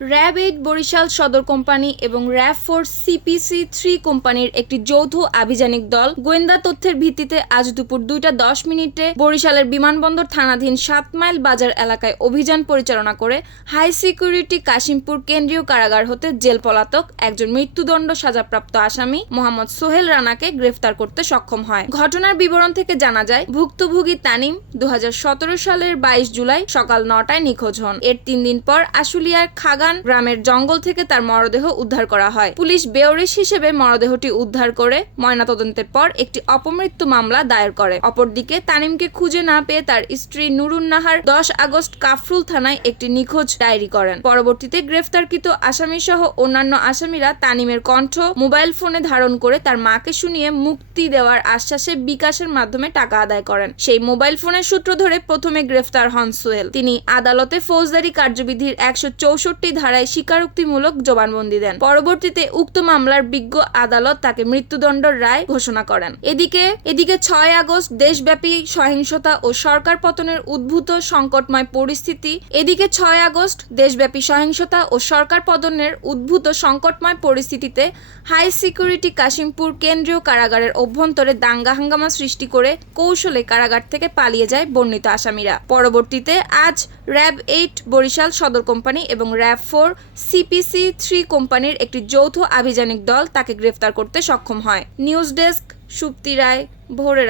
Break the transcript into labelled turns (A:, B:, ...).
A: RAB eight Barishal সদর company এবং RAB four CPC three কোম্পানির একটি যৌথ আভিযানিক দল গোয়েন্দা তথ্যের ভিত্তিতে আজ দুপুর দুইটা দশ মিনিটে বরিশালের বিমানবন্দর থানাধীন সাত মাইল বাজার এলাকায় অভিযান পরিচালনা করে হাই সিকিউরিটি কাশিমপুর কেন্দ্রীয় কারাগার হতে জেল পলাতক একজন মৃত্যুদণ্ড সাজাপ্রাপ্ত আসামি মোহাম্মদ সোহেল রানাকে গ্রেফতার করতে সক্ষম হয়। ঘটনার বিবরণ থেকে জানা যায়, ভুক্তভোগী তানিম দু হাজার সতেরো সালের বাইশ জুলাই সকাল নটায় নিখোঁজ হন। এর তিন দিন পর আশুলিয়ার খাগান গ্রামের জঙ্গল থেকে তার মরদেহ উদ্ধার করা হয়। পুলিশ বেওরিশ হিসেবে মরদেহটি উদ্ধার করে ময়নাতদন্তের পর একটি অপমৃত্যু মামলা দায়ের করে। অপরদিকে তানিমকে খুঁজে না পেয়ে তার স্ত্রী নুরুন নাহার দশ আগস্ট কাফরুল থানায় একটি নিখোঁজ ডায়েরি করেন। পরবর্তীতে গ্রেফতারকৃত আসামি সহ অন্যান্য আসামিরা তানিমের কণ্ঠ মোবাইল ফোনে ধারণ করে তার মাকে শুনিয়ে মুক্তি দেওয়ার আশ্বাসে বিকাশের মাধ্যমে টাকা আদায় করেন। সেই মোবাইল ফোনের সূত্র ধরে প্রথমে গ্রেফতার হন সোহেল। তিনি আদালতে ফৌজদারি কার্যবিধির একশো চৌষট্টি ধারায় স্বীকারোক্তিমূলক জবানবন্দি দেন। পরবর্তীতে উক্ত মামলার বিজ্ঞ আদালত তাকে মৃত্যুদণ্ড রায় ঘোষণা করেন। এদিকে এদিকে ছয় আগস্ট দেশব্যাপী সহিংসতা ও সরকার পতনের উদ্ভূত সংকটময় পরিস্থিতি, এদিকে ছয় আগস্ট দেশব্যাপী সহিংসতা ও সরকার পতনের উদ্ভূত সংকটময় পরিস্থিতিতে হাই সিকিউরিটি কাশিমপুর কেন্দ্রীয় কারাগারের অভ্যন্তরে দাঙ্গা হাঙ্গামা সৃষ্টি করে কৌশলে কারাগার থেকে পালিয়ে যায় বর্ণিত আসামিরা। পরবর্তীতে আজ র্যাব এইট বরিশাল সদর কোম্পানি এবং র্যাব ফোর সিপিসি থ্রি কোম্পানির একটি যৌথ আভিযানিক দল তাকে গ্রেফতার করতে সক্ষম হয়। নিউজ ডেস্ক, সুপ্তি রায় ভোরের